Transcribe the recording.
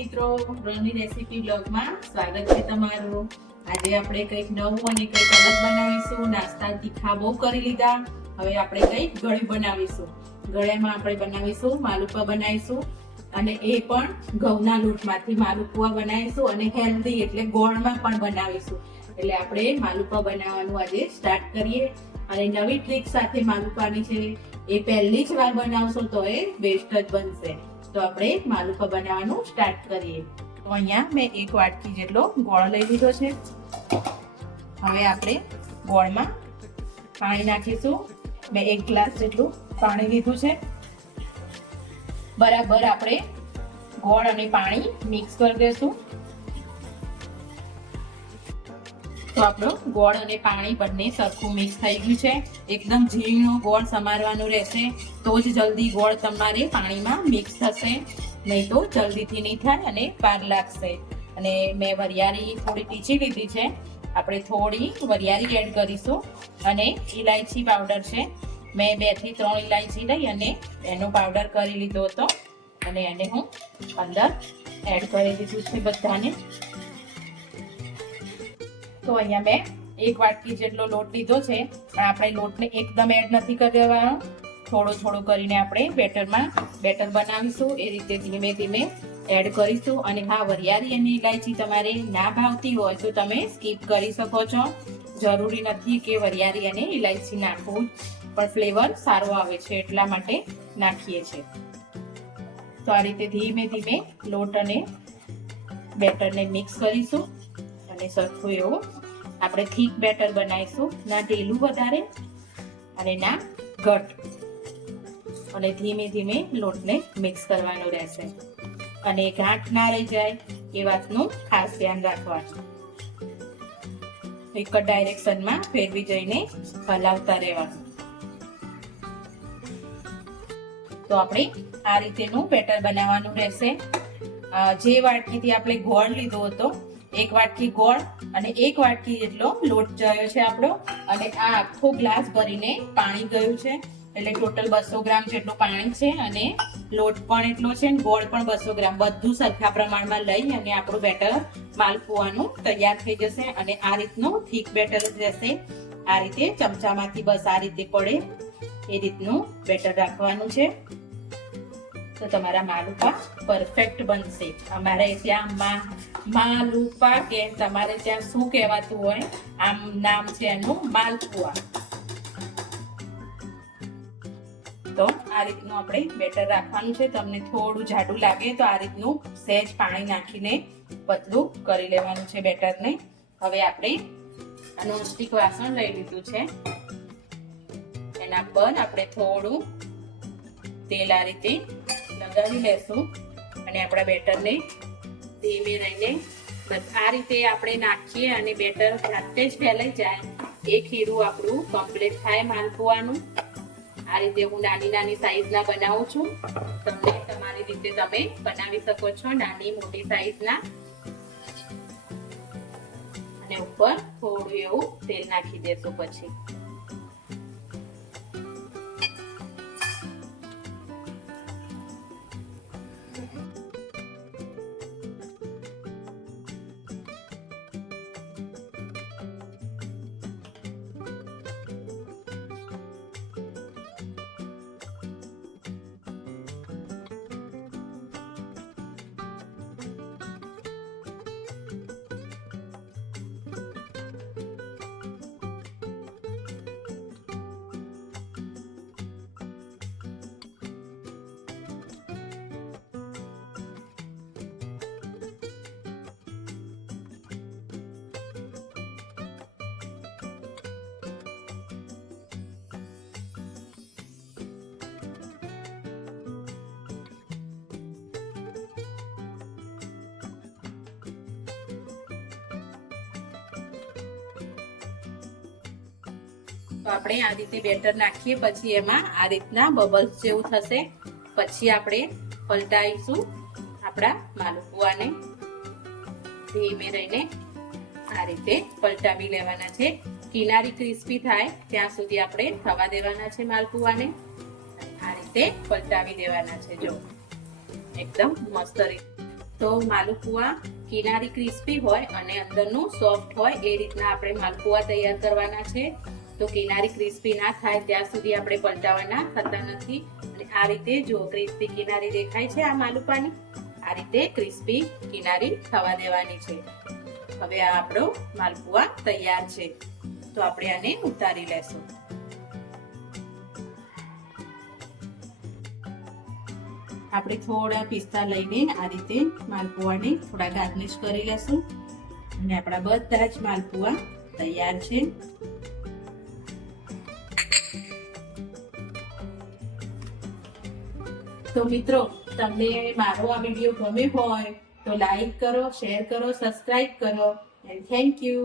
મિત્રો, રોની રેસીપી બ્લોગમાં સ્વાગત છે તમારું. આજે આપણે કંઈક નવું અને કંઈક અલગ બનાવીશું. નાસ્તા તીખા બહુ કરી લીધા. હવે આપણે કંઈક ગળ્યું બનાવીશું. ગળ્યામાં આપણે બનાવીશું, માલુપા બનાવીશું અને એ પણ ઘઉંના લોટમાંથી માલુપુઆ બનાવીશું અને હેલ્ધી એટલે ગોળમાં પણ બનાવીશું. એટલે આપણે માલુપા બનાવવાનું આજે સ્ટાર્ટ કરીએ. અને નવી ટ્રીક સાથે માલુપાની છે. એ પહેલી જ વાર બનાવશો તો એ બેસ્ટ જ બનશે. તો આપણે માલુકા બનાવવાનું સ્ટાર્ટ કરીએ. તો અહીંયા મેં એક વાટકી જેટલો ગોળ લઈ લીધો છે. હવે આપણે ગોળમાં પાણી નાખીશું. મેં એક ગ્લાસ જેટલું પાણી લીધું છે. બરાબર આપણે ગોળ અને પાણી મિક્સ કરી દેશું તો આપણો ગોળ અને પાણી બંને સરખું મિક્સ થઈ ગયું છે. એકદમ ઝીણો ગોળ સમારવાનું રહેશે. તો જ જલ્દી ગોળ તમારે પાણીમાં મિક્સ થશે. નહીં તો જલ્દીથી નહીં થાય અને વાર લાગશે. અને મેં વરિયાળી થોડી ટીચી લીધી છે. આપણે થોડી વરિયાળી એડ કરીશું. અને ઇલાયચી પાવડર છે. મેં બેથી ત્રણ ઇલાયચી લઈ અને એનો પાવડર કરી લીધો હતો. અને એને હું અંદર એડ કરી દીધું છે બધાને. તો અહીંયા મેં એક વાટકી જેટલો લોટ લીધો છે. પણ આપણે લોટને એકદમ એડ નથી કરી દેવાનો. થોડો થોડો કરીને આપણે બેટરમાં બેટર બનાવીશું. એ રીતે ધીમે ધીમે એડ કરીશું. અને હા, વરિયાળી અને ઇલાયચી તમારે ના ભાવતી હોય તો તમે સ્કીપ કરી શકો છો. જરૂરી નથી કે વરિયાળી અને ઇલાયચી નાખવું પણ ફ્લેવર સારો આવે છે એટલા માટે નાખીએ છીએ. તો આ રીતે ધીમે ધીમે લોટ અને બેટરને મિક્સ કરીશું. અને સરખું એવું. આપણે થીક બેટર બનાવીશું. ના ઢીલું વધારે અને ના ઘટ. અને ધીમે ધીમે લોટને મિક્સ કરવાનો રહેશે. અને ગાંઠ ના રહી જાય એ વાતનું ખાસ ધ્યાન રાખવાનું. એક જ ડાયરેક્શનમાં ફેરવી જઈને હલાવતા રહેવાનું. તો આપણે આ રીતેનું બેટર બનાવવાનું રહેશે. જે વાટકીથી આપણે ગોળ લીધો હતો એક વાટકી ગોળ અને એક વાટકી જેટલો લોટ જયો છે આપણો. અને આ આખો ગ્લાસ ભરીને પાણી ગયું છે. એટલે ટોટલ બસો ગ્રામ જેટલું પાણી છે અને લોટ પણ એટલો છે ને ગોળ પણ બસો ગ્રામ. બધું સરખા પ્રમાણમાં લઈ અને આપણું બેટર માલપુઆનું તૈયાર થઈ જશે અને આ રીતનું થીક બેટર રહેશે. આ રીતે ચમચામાંથી બસ આ રીતે પડે એ રીતનું બેટર રાખવાનું છે. તો તમારા માલુપા પરફેક્ટ બનશે. અમારે ત્યાં મા, માલુપા કે તમારે ત્યાં શું કહેવાતું હોય, આમ નામ છે એનું માલપુઆ. તો આ રીતનું આપણે બેટર રાખવાનું છે. તમને થોડું જાડું લાગે તો આ રીતનું સહેજ પાણી નાખીને પતલું કરી લેવાનું છે બેટરને. હવે આપણે નોનસ્ટિક વાસણ લઈ લીધું છે. એના પર આપણે થોડું તેલ આ રીતે લગાવી લેશું અને આપણા બેટરને ધીમે રહીને બસ આ રીતે આપણે નાખીએ અને બેટર જાતે જ ફેલાઈ જાય. એ ખીરું આપણું કમ્પ્લીટ થાય માલપુઆનું આ રીતે હું નાની નાની સાઈઝના બનાવું છું. તમને તમારી રીતે તમે બનાવી શકો છો નાની મોટી સાઈઝના અને ઉપર થોડું એવું તેલ નાખી દેશું પછી. આપણે આ રીતે બેટર નાખીએ, પછી એમાં આ રીતના બબલ્સ જેવું થશે. પછી આપણે પલટાવીશું આપણા માલપુઆને. ધીમે રહીને આ રીતે પલટાવી લેવાના છે. કિનારી ક્રિસ્પી થાય ત્યાં સુધી આપણે થવા દેવાના છે માલપુઆને. આ રીતે પલટાવી દેવાના છે, જો. એકદમ મસ્ત રીતે. તો માલપુઆ કિનારી ક્રિસ્પી હોય અને અંદરનું સોફ્ટ હોય એ રીતના આપણે માલપુઆ તૈયાર કરવાના છે. તો કિનારી ક્રિસ્પી ના થાય, ત્યાં સુધી આપણે પલટાવાના થતા નથી. અને આ રીતે જો ક્રિસ્પી કિનારી દેખાય છે આ માલુપાની, આ રીતે ક્રિસ્પી કિનારી થવા દેવાની છે. હવે આ આપણો માલપુઆ તૈયાર છે. તો આપણે આને ઉતારી લેશું. આપણે થોડા પિસ્તા લઈને આ રીતે માલપુઆને થોડા ગાર્નિશ કરી લેશું. અને આપણા બધા જ માલપુઆ તૈયાર છે. તો મિત્રો, તમને મારો આ વીડિયો ગમ્યો હોય તો લાઈક કરો શેર કરો સબસ્ક્રાઇબ કરો એન્ડ થેન્ક યુ